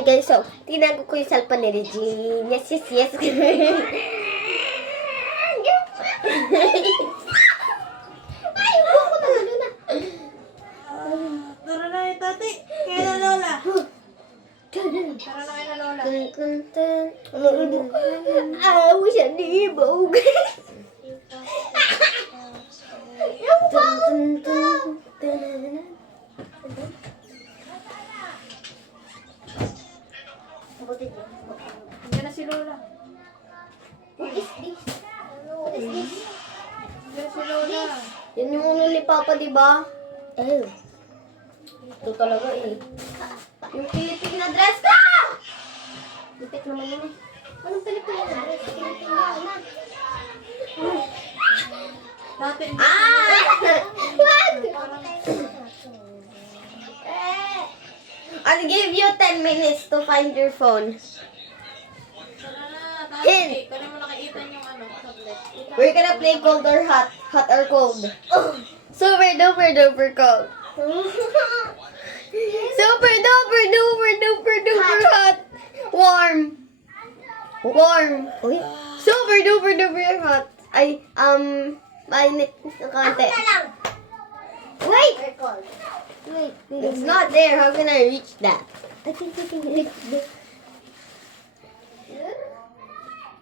Hi guys, so, tinago ko yung cellphone ni Regine. Yes. Ay, buko na ano na. Tara na tati. Kaya na Lola. Tara na kay na Lola. Ako siya nibog. Yung bawang ko. Diyan na si Lola. What is this? What is this? Diyan si Lola. Yan yung ulo ni Papa, di ba? Eh. Ito talaga eh. Yung Philippine na dress ka! Lipit naman yun eh. Anong Philippine na dress? Philippine na na. Tati. Wag! I'll give you 10 minutes to find your phone. Tara na tati. Hin. Kaya mo nakikita yung tablet. We're gonna play cold or hot. Hot or cold. Super duper cold. Super duper hot. Warm. Super duper hot. Ay, mainit na konti. Wait! It's not there. How can I reach that? I think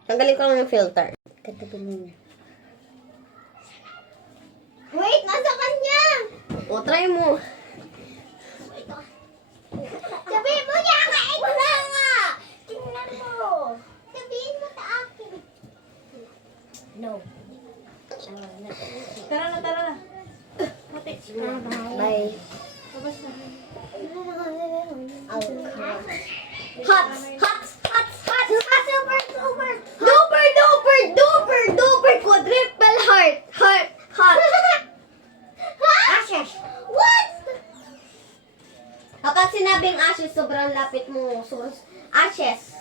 tanggalin ko lang yung filter. Katapin mo niya. Wait! Nasa kanya! O, try mo. Sabihin mo niya! Kain mo na nga! Tingnan mo! Sabihin mo sa akin. No. Tara na. Tati. Bye. Labas na. Hot! Super quadruple heart! Hot! Ashes! What? Kapag sinabing ashes, sobrang lapit mo. Ashes.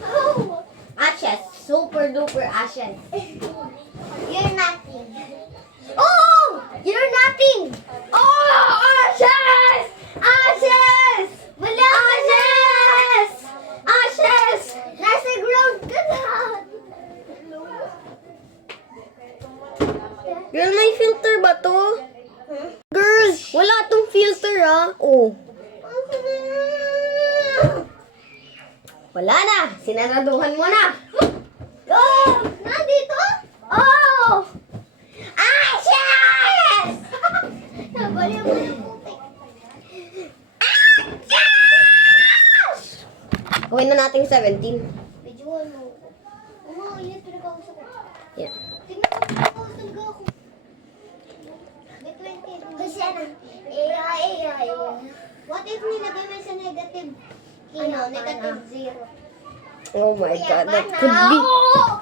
Oh. Ashes. Super duper ashes. You're nothing. Oh! You're nothing! Oh! Ashes! Wala Ashes! Nasa ground ka na! Girl, may filter ba to? Girl, wala tong filter Oh. Wala na! Sinaraduhan mo na! Oh! Nandito? Oh! Ashes! Nabaliw mo ng putik. Ashes! Gawin na natin 17. Videoan mo. Init pinag-ausap ko. Yeah. Tingnan mo, pinag-ausap ako. May 20. Kasi ano? What if nilagay mo sa negative? Negative 0. Oh my God, that could be.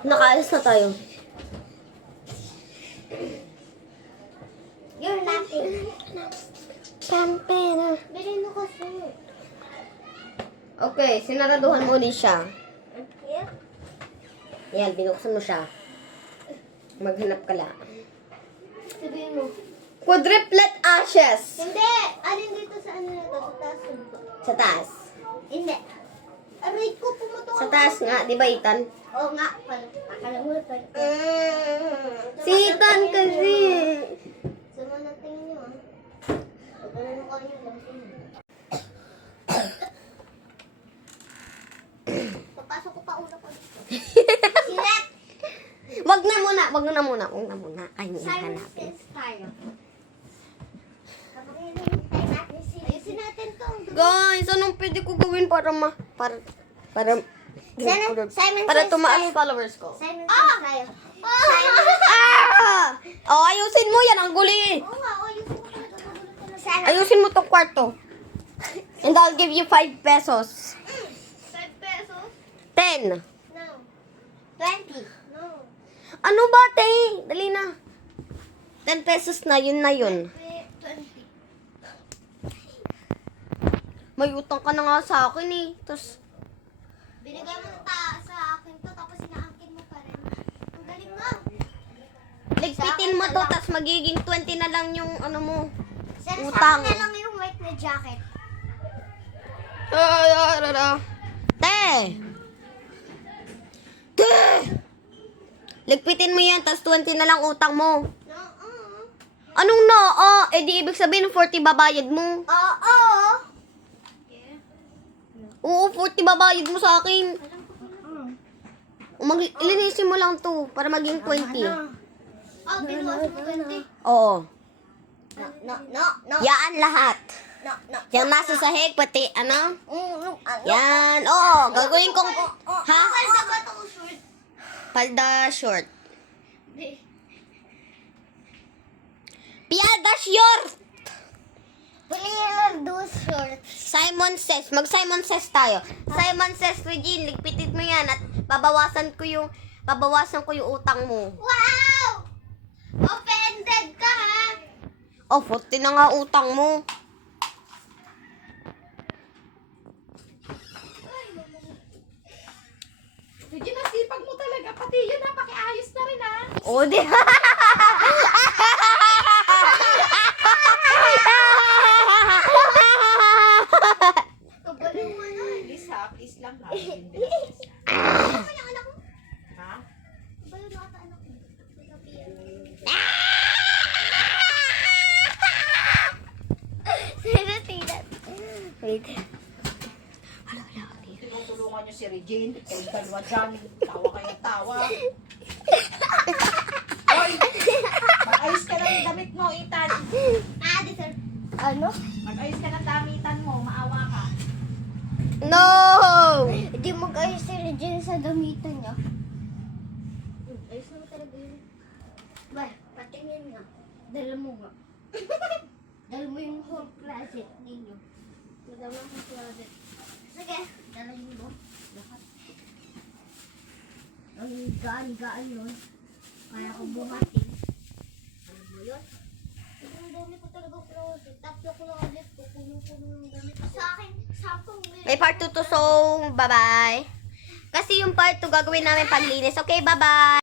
Nakaalis na tayo. You're nothing. Pampera. Bilhin mo kasi. Okay, sinaraduhan mo ulit siya. Yeah. Yan, binuksan mo siya. Maghanap ka lang. Sabihin mo. Quadruplet ashes. Hindi. Alin dito sa ano na to? Sa taas. Sa taas. Hindi. Aray ko, pumutok. Sa taas nga, di ba Ethan? Oo nga. Nakalimutan ko. Si Ethan kasi. Sama na tingin nyo Pagkaroon ko kayo lang Papasok ko pa una ko dito. Silat! Wag na muna. Ay, may hanapin. Ayusin natin to. Guys, anong pwede ko gawin para tumaas followers ko? Simon says tayo. Oh, ayusin mo yan, ang guli. Oo nga, ayusin mo tong kwarto. And I'll give you 5 pesos. 5 pesos? 10. No. 20. No. Ano ba, te? Dali na. 10 pesos na, yun na yun. 20. May utang ka na nga sa akin eh. Tapos, binigay mo na sa akin to, tapos inaangkin mo pa rin. Ang galing mo. Ligpitin mo to, tapos magiging 20 na lang yung ano mo. Utang. Sa akin na lang yung white na jacket. Te! Te! Ligpitin mo yan, tas 20 na lang utang mo. Anong no? Eh di ibig sabihin 40 babayad mo. Oo, 40 babayad mo sa akin. Linisin mo lang to para maging 20. Pinuwas mo 20. Oo. No. Yan lahat. No. Yung nasa sahig, pati ano? Yan. Oo, gagawin kong... Ha? Palda short. Piada short! Please do short. Simon Says. Mag-Simon Says tayo. Simon Says, Regine, ligpitit mo yan at babawasan ko yung utang mo. Wow! Offended ka ha? Oh, 40 na nga utang mo. Sige na, sipag mo talaga. Pati yun ha, pakiayos na rin ha. O, di. Kabalin mo na. Please ha, please lang ha. Ano yung anak mo? Ha? Kabalin mo ata anak mo. Sino tingnan? Wait. Tinutulungan niyo si Regine. Kayong dalawa dyan. Tawa kayo tawa. Hoy! Mag-ayos ka ng damit mo, Ethan. Sir. Ano? Mag-ayos ka ng damitan mo. Maawa ka. No! Hindi mag-ayos si Regine sa damitan niya. Ayos naman talaga yun. Ba, patingin nga. Dala mo nga. Dala mo yung whole closet ninyo. Madama yung closet. Sige, dalahin mo. Lahat. Ang gaan-gaan yun. Kaya ko buhatin. Alam mo yun? Ang dami ko talaga closet. Tatlo closet ko. Puno-puno ng damit. Sa akin, 10 May part 2 to, so bye-bye. Kasi yung part 2 gagawin namin paglinis. Okay, bye-bye.